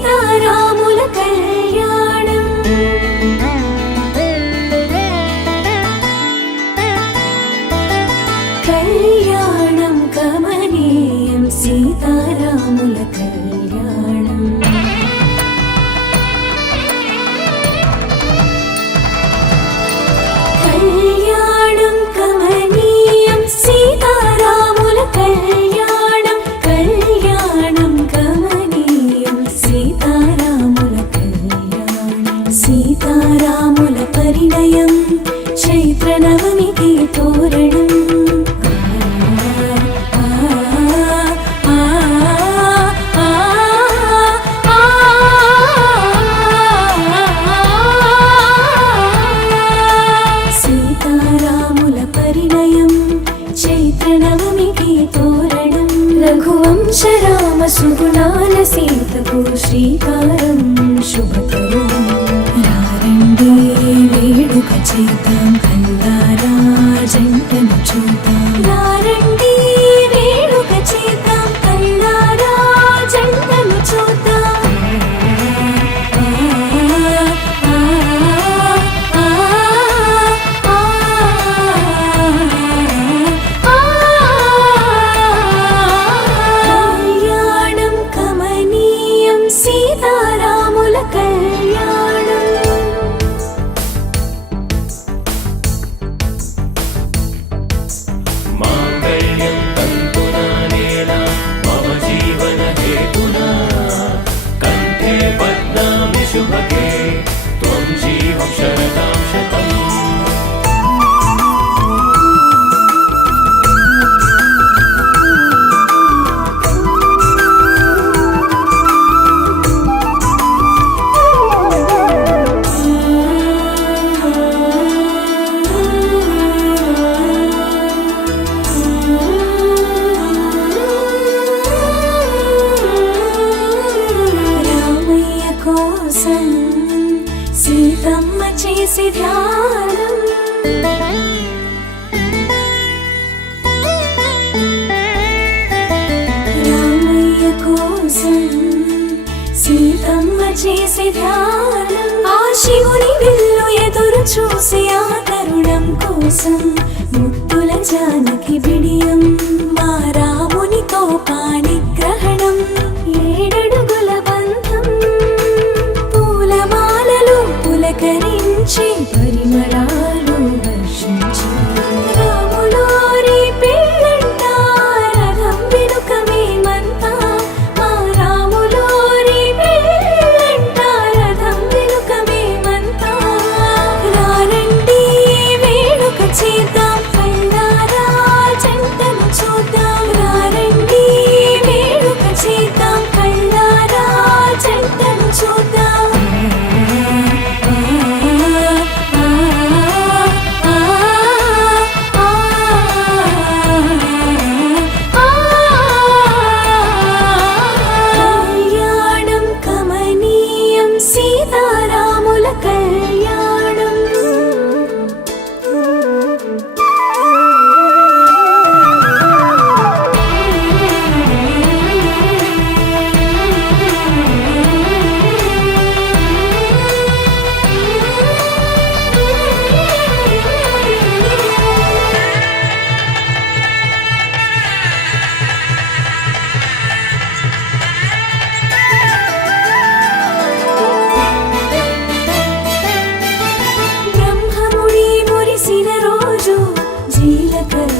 సీతారాముల కళ్యాణం. కళ్యాణం కమనీయం సీతారాముల కళ్యాణం. కళ్యాణం కమనీయం సీతారాముల కళ్యాణం. కళ్యాణం కమనీయం సీతారాముల కళ్యాణం. సీతారాముల పరిణయం చైత్ర నవమికి తోరణం. సీతారాముల పరిణయం చైత్ర నవమికి తోరణం. రఘువంశ రామ సుగుణాల సీతకు శ్రీకారం శుభకరం. రారండి వేడుక చేద్దాం కల్లారా జంటను చూద్దాం. రారండి వేడుక చేద్దాం కల్లారా జంటను చూద్దాం. కళ్యాణం కమనీయం సీతారాముల కళ్యాణం. మాంగళ్యం తంతునా నేనా మమ జీవన హేతునా కంఠే పద్మామి శుభగే త్వం జీవం శరదాం శతం. రామయ్య కోసం సీతమ్మ చేసి ధ్యానం. రామయ్య కోసం సీతమ్మ చేసి ధ్యానం. ఆ శివుని విల్లు ఎదురు చూసి ఆ తరుణం కోసం ముత్తుల జానకి బిడియం. మా రామునితో పాణిగ్రహణం. ఏడడుగుల బంధం పూలమాలలు పులకరించి పరిమళాలు వర్షించి. రాములోరి పెళ్ళంట రథం వెనుక మేమంతా. మా రాములోరి పెళ్ళంట రథం వెనుక మేమంతా. రారండి వేడుక చేద్దాం కల్లారా జంటను చూద్దాం. రారండి వేడుక చేద్దాం కల్లారా జంటను చూద్దాం. కళ్యాణం కమనీయం సీతారాముల కళ్యాణం.